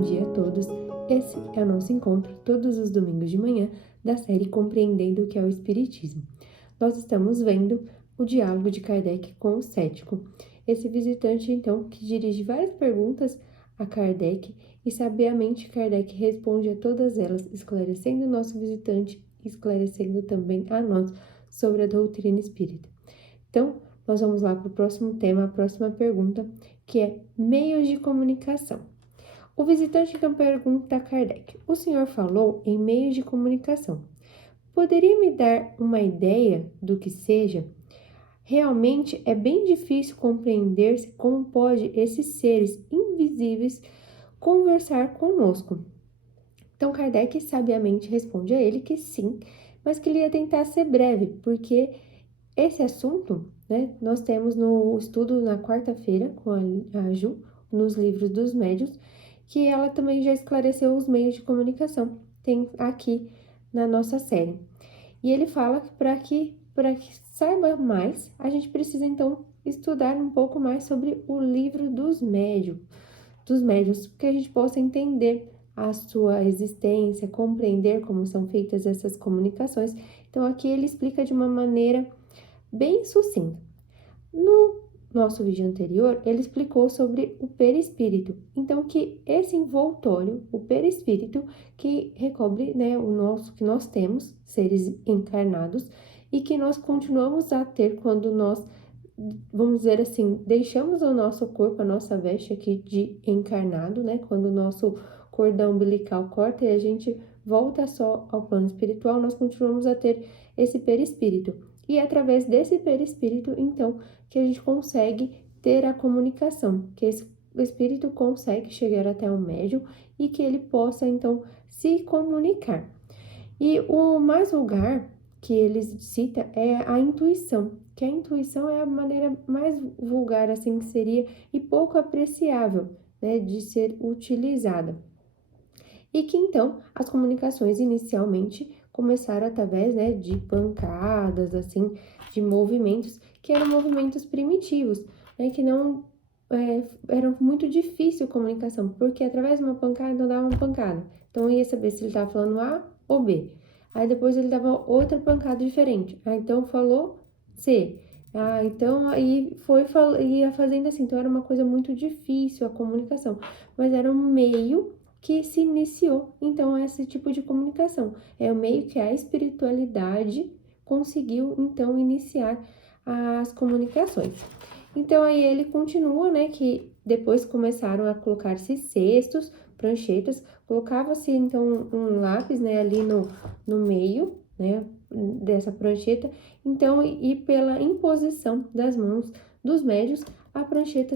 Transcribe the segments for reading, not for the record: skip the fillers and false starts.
bom dia a todos. Esse é o nosso encontro todos os domingos de manhã da série Compreendendo o que é o Espiritismo. Nós estamos vendo o diálogo de Kardec com o cético. Esse visitante, então, que dirige várias perguntas a Kardec e sabiamente Kardec responde a todas elas, esclarecendo o nosso visitante e esclarecendo também a nós sobre a doutrina espírita. Então, nós vamos lá para o próximo tema, a próxima pergunta, que é meios de comunicação. O visitante então pergunta a Kardec: o senhor falou em meios de comunicação. Poderia me dar uma ideia do que seja? Realmente é bem difícil compreender como pode esses seres invisíveis conversar conosco. Então Kardec sabiamente responde a ele que sim, mas que ele ia tentar ser breve, porque esse assunto, né, nós temos no estudo na quarta-feira com a Ju, nos livros dos médiuns, que ela também já esclareceu os meios de comunicação, tem aqui na nossa série. E ele fala que para que saiba mais, a gente precisa então estudar um pouco mais sobre o livro dos médiuns, que a gente possa entender a sua existência, compreender como são feitas essas comunicações. Então aqui ele explica de uma maneira bem sucinta. No nosso vídeo anterior, ele explicou sobre o perispírito. Então, que esse envoltório, o perispírito, que recobre, né, que nós temos, seres encarnados, e que nós continuamos a ter quando nós, vamos dizer assim, deixamos o nosso corpo, a nossa veste aqui de encarnado, né, quando o nosso cordão umbilical corta e a gente volta só ao plano espiritual, nós continuamos a ter esse perispírito. E é através desse perispírito, então, que a gente consegue ter a comunicação, que esse espírito consegue chegar até o médium e que ele possa, então, se comunicar. E o mais vulgar que ele cita é a intuição, que a intuição é a maneira mais vulgar, assim, que seria e pouco apreciável, né, de ser utilizada. E que, então, as comunicações inicialmente começaram através, né, de pancadas, assim, de movimentos que eram movimentos primitivos, né, que não era muito difícil a comunicação, porque através de uma pancada não dava uma pancada. Então eu ia saber se ele estava falando A ou B. Aí depois ele dava outra pancada diferente. Ah, então falou C. Ah, então aí ia fazendo assim. Então era uma coisa muito difícil a comunicação, mas era um meio que se iniciou, então, esse tipo de comunicação. É o meio que a espiritualidade conseguiu, então, iniciar as comunicações. Então, aí ele continua, né, que depois começaram a colocar-se cestos, pranchetas, colocava-se, então, um lápis, né, ali no meio, né, dessa prancheta. Então, e pela imposição das mãos dos médios, a prancheta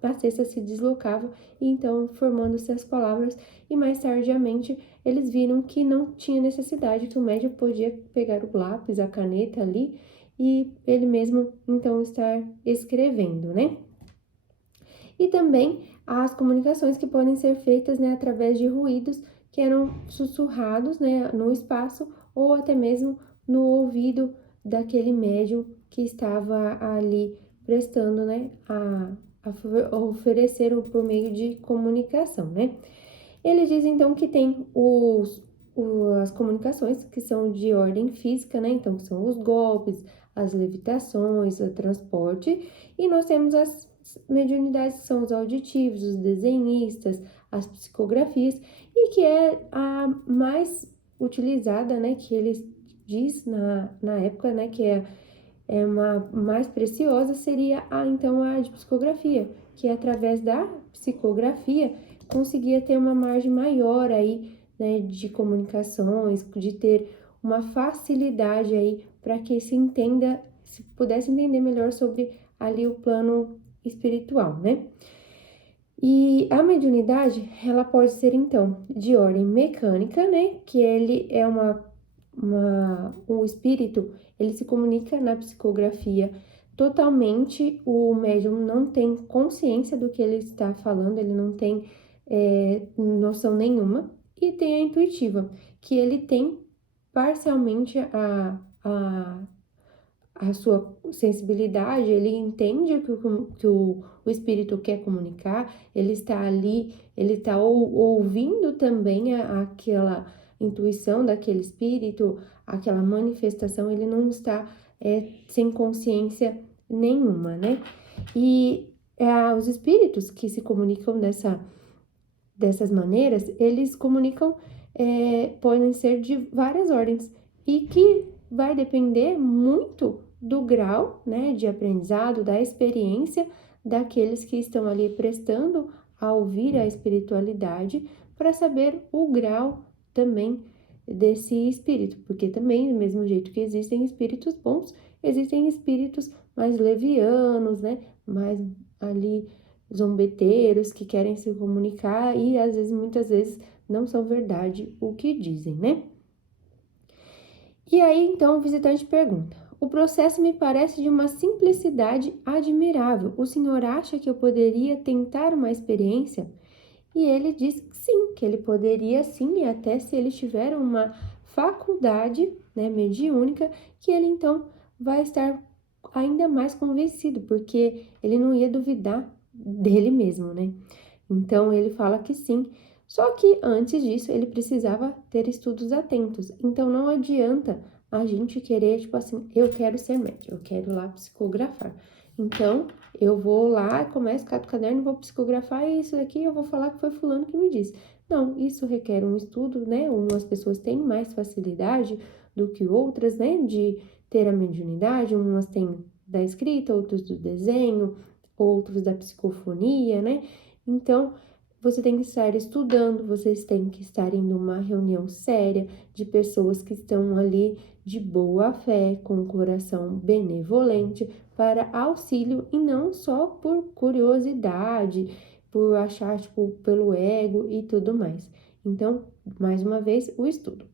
a cesta se deslocava e então formando-se as palavras e mais tardiamente eles viram que não tinha necessidade, que o médium podia pegar o lápis, a caneta ali e ele mesmo então estar escrevendo, né? E também as comunicações que podem ser feitas, né, através de ruídos que eram sussurrados, né, no espaço ou até mesmo no ouvido daquele médium que estava ali prestando, né, a oferecer por meio de comunicação, né? Ele diz então que tem as comunicações que são de ordem física, né? Então são os golpes, as levitações, o transporte, e nós temos as mediunidades que são os auditivos, os desenhistas, as psicografias, e que é a mais utilizada, né? Que ele diz na época, né? Que é uma mais preciosa, seria então a de psicografia, que através da psicografia conseguia ter uma margem maior aí, né, de comunicações, de ter uma facilidade aí para que se pudesse entender melhor sobre ali o plano espiritual, né? E a mediunidade, ela pode ser então de ordem mecânica, né, que ele é o espírito, ele se comunica na psicografia totalmente, o médium não tem consciência do que ele está falando, ele não tem noção nenhuma, e tem a intuitiva, que ele tem parcialmente a sua sensibilidade, ele entende o que o espírito quer comunicar, ele está ali, ele está ouvindo também aquela intuição daquele espírito, aquela manifestação, ele não está sem consciência nenhuma, né? E os espíritos que se comunicam dessas maneiras, eles comunicam, podem ser de várias ordens, e que vai depender muito do grau, né, de aprendizado, da experiência daqueles que estão ali prestando a ouvir a espiritualidade, para saber o grau também desse espírito, porque também, do mesmo jeito que existem espíritos bons, existem espíritos mais levianos, né, mais ali zombeteiros que querem se comunicar e às vezes, muitas vezes, não são verdade o que dizem, né? E aí, então, o visitante pergunta: o processo me parece de uma simplicidade admirável. O senhor acha que eu poderia tentar uma experiência? E ele diz que sim, que ele poderia sim, e até se ele tiver uma faculdade, né, mediúnica, que ele então vai estar ainda mais convencido, porque ele não ia duvidar dele mesmo, né? Então ele fala que sim. Só que antes disso ele precisava ter estudos atentos. Então não adianta a gente querer, tipo assim, eu quero ser médium, eu quero lá psicografar. Então eu vou lá, começo, cato o caderno, vou psicografar e isso daqui eu vou falar que foi fulano que me disse. Não, isso requer um estudo, né? Umas pessoas têm mais facilidade do que outras, né? De ter a mediunidade, umas têm da escrita, outros do desenho, outros da psicofonia, né? Então, você tem que estar estudando, vocês têm que estar em uma reunião séria de pessoas que estão ali de boa fé, com o coração benevolente, para auxílio e não só por curiosidade, por achar, tipo, pelo ego e tudo mais. Então, mais uma vez, o estudo.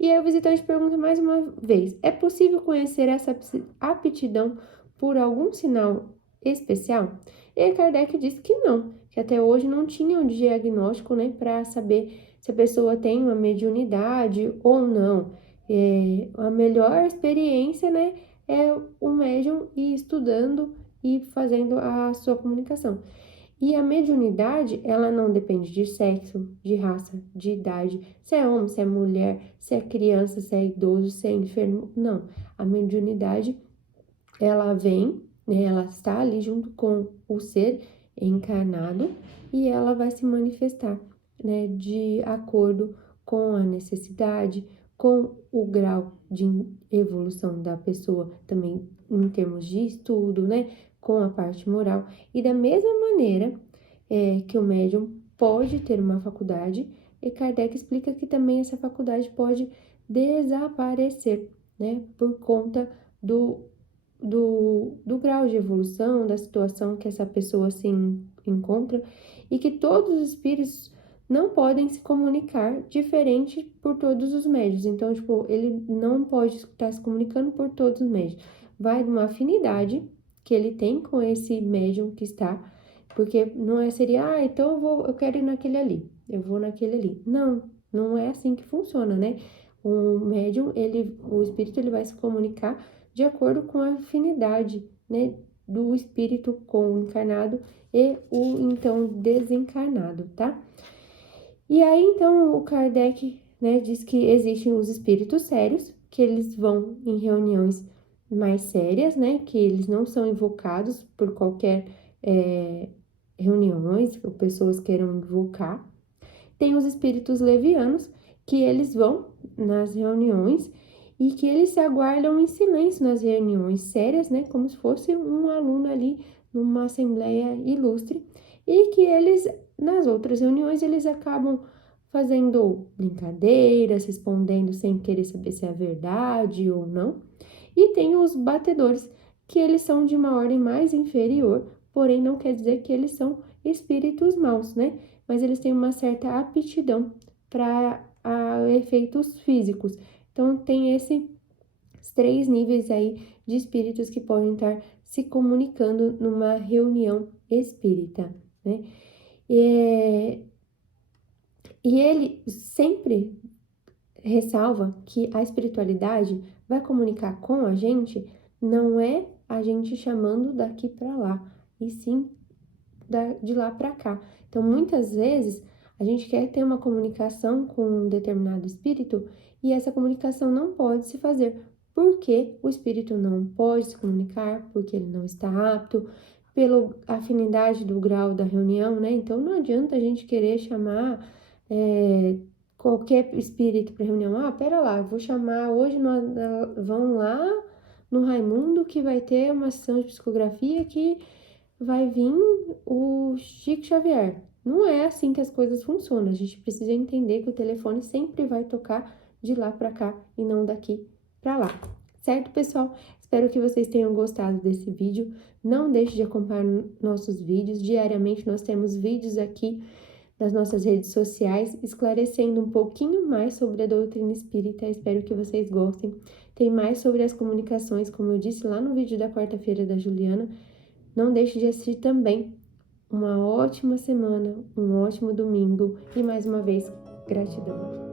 E aí o visitante pergunta mais uma vez: é possível conhecer essa aptidão por algum sinal especial? E aí Kardec diz que não, que até hoje não tinha um diagnóstico, né, para saber se a pessoa tem uma mediunidade ou não. A melhor experiência, né, é o médium ir estudando e fazendo a sua comunicação. E a mediunidade, ela não depende de sexo, de raça, de idade, se é homem, se é mulher, se é criança, se é idoso, se é enfermo. Não. A mediunidade, ela vem, né, ela está ali junto com o ser encarnado e ela vai se manifestar, né, de acordo com a necessidade, com o grau de evolução da pessoa, também em termos de estudo, né, com a parte moral. E da mesma maneira que o médium pode ter uma faculdade, e Kardec explica que também essa faculdade pode desaparecer, né, por conta do grau de evolução, da situação que essa pessoa se encontra, e que todos os espíritos não podem se comunicar diferente por todos os médios. Então, tipo, ele não pode estar se comunicando por todos os médios. Vai de uma afinidade que ele tem com esse médium que está, porque não seria, então eu quero ir naquele ali, eu vou naquele ali. Não, não é assim que funciona, né? O médium, o espírito, ele vai se comunicar de acordo com a afinidade, né, do espírito com o encarnado e o então desencarnado, tá? E aí então o Kardec, né, diz que existem os espíritos sérios, que eles vão em reuniões mais sérias, né, que eles não são invocados por qualquer reuniões ou pessoas queiram invocar. Tem os espíritos levianos, que eles vão nas reuniões e que eles se aguardam em silêncio nas reuniões sérias, né? Como se fosse um aluno ali numa assembleia ilustre. E que eles, nas outras reuniões, eles acabam fazendo brincadeiras, respondendo sem querer saber se é verdade ou não. E tem os batedores, que eles são de uma ordem mais inferior, porém não quer dizer que eles são espíritos maus, né? Mas eles têm uma certa aptidão para efeitos físicos. Então, tem esses três níveis aí de espíritos que podem estar se comunicando numa reunião espírita, né? E ele sempre ressalva que a espiritualidade vai comunicar com a gente não é a gente chamando daqui para lá, e sim de lá para cá. Então, muitas vezes, a gente quer ter uma comunicação com um determinado espírito e essa comunicação não pode se fazer. Porque o espírito não pode se comunicar, porque ele não está apto, pela afinidade do grau da reunião, né? Então, não adianta a gente querer chamar qualquer espírito para reunião. Ah, pera lá, eu vou chamar hoje, vão lá no Raimundo que vai ter uma sessão de psicografia que vai vir o Chico Xavier. Não é assim que as coisas funcionam. A gente precisa entender que o telefone sempre vai tocar de lá para cá e não daqui para lá. Certo, pessoal? Espero que vocês tenham gostado desse vídeo. Não deixe de acompanhar nossos vídeos. Diariamente nós temos vídeos aqui nas nossas redes sociais esclarecendo um pouquinho mais sobre a doutrina espírita. Espero que vocês gostem. Tem mais sobre as comunicações, como eu disse lá no vídeo da quarta-feira da Juliana. Não deixe de assistir também. Uma ótima semana, um ótimo domingo e mais uma vez, gratidão.